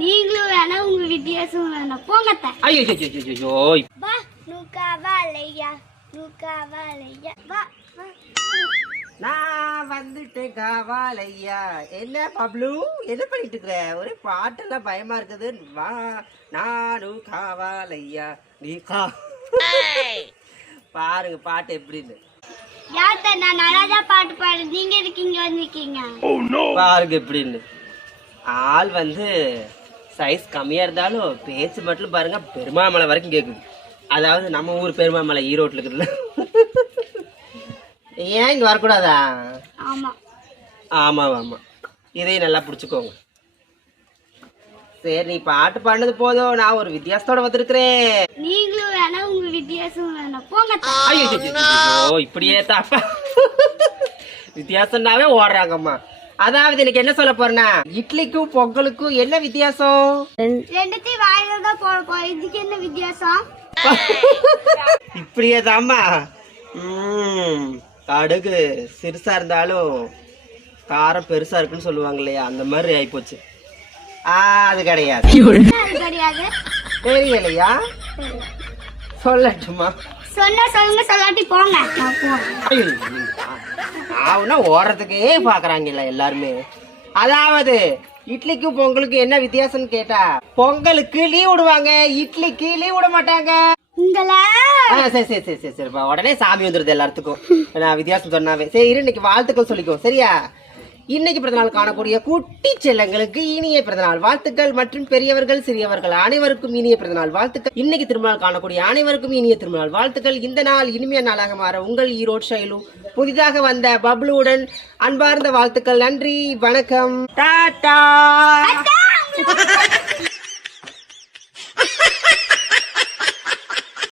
நீங்களும் வேணாம் உங்க வித்தியாசம் வேணாம் போங்கத்த. ஐயோ வா நூக்கா வாலையா நூக்கா வாலையா வா வா. நான் வந்துட்டேன் காவாலையா. என்ன பப்ளு என்ன பண்ணிட்டு இருக்கிற? ஒரே பாட்டெல்லாம் பயமா இருக்குது. வா நானும் காவாலையா நீ கா. பாருங்க பாட்டு எப்படின்னு. யாத்த நான் நல்லாதான் பாட்டு பாடு, நீங்க இருக்கீங்க வந்திருக்கீங்க பாருங்க எப்படின்னு. ஆள் வந்து சைஸ் கம்மியா இருந்தாலும் பேச்சு மட்டும் பாருங்க பெருமாமலை வரைக்கும் கேக்குது. அதாவது நம்ம ஊர் பெருமாமலை ஈரோட்டில் இருக்குதுல்ல. ஏன் இங்க வரக்கூடாதா? ஆமா ஆமா ஆமா இதையும் நல்லா பிடிச்சுக்கோங்க. சரி நீ பாட்டு பாடினது போதும், நான் ஒரு வித்தியாசத்தோட வந்திருக்கிறேன். நீங்களும் வேணாம் உங்க வித்தியாசம் வேணாம் போங்கத்த. ஐயோ இப்படியே தாப்பா வித்தியாசம்னாவே ஓடுறாங்கம்மா. அதாவது எனக்கு என்ன சொல்ல போறேன்னா, இட்லிக்கும் பொங்கலுக்கும் என்ன வித்தியாசம்? ரெண்டுத்தையும் வாயில தான் போட போறோம், இதுக்கு என்ன வித்தியாசம்? இப்படியே தாம்மா. கடுகு சிறுசா இருந்தாலும் காரம் பெருசா இருக்குன்னு சொல்லுவாங்க இல்லையா, அந்த மாதிரி ஆயிப்போச்சு. அது கிடையாது. அது கிடையாது. தெரியலையா? சொல்லட்டுமா? சொன்னா சொல்லுங்க, சொல்லாட்டி போங்க. நான் போறேன். ஆவுன்னா ஓடுறதுக்கே பாக்குறாங்கல்ல எல்லாருமே. அதாவது இட்லிக்கும் பொங்கலுக்கும் என்ன வித்தியாசம்னு கேட்டா, பொங்கலுக்கு லீவ் விடுவாங்க, இட்லிக்கு லீவ் விட மாட்டாங்க. சரி சரி சரி சரி சரிப்பா, உடனே சாமி வந்துருது எல்லாத்துக்கும். நான் வித்தியாசம் சொன்னாவே. சரி இரு, இன்னைக்கு வாழ்த்துக்கள் சொல்லிக்கோ சரியா? இன்னைக்கு பிறந்தநாள் காணக்கூடிய குட்டி செல்லங்களுக்கு இனிய பிறந்தநாள் வாழ்த்துக்கள் மற்றும் பெரியவர்கள் சிறியவர்கள் அனைவருக்கும் இனிய பிறந்தநாள் வாழ்த்துக்கள். இன்னைக்கு திருமணம் காணக்கூடிய அனைவருக்கும் இனிய திருமணநாள் வாழ்த்துக்கள். இந்த நாள் இனிமைய நாளாக மாற உங்கள் ஈரோடு ஷைலு புதிதாக வந்த பப்ளுவுடன் அன்பார்ந்த வாழ்த்துக்கள். நன்றி, வணக்கம், டாடா.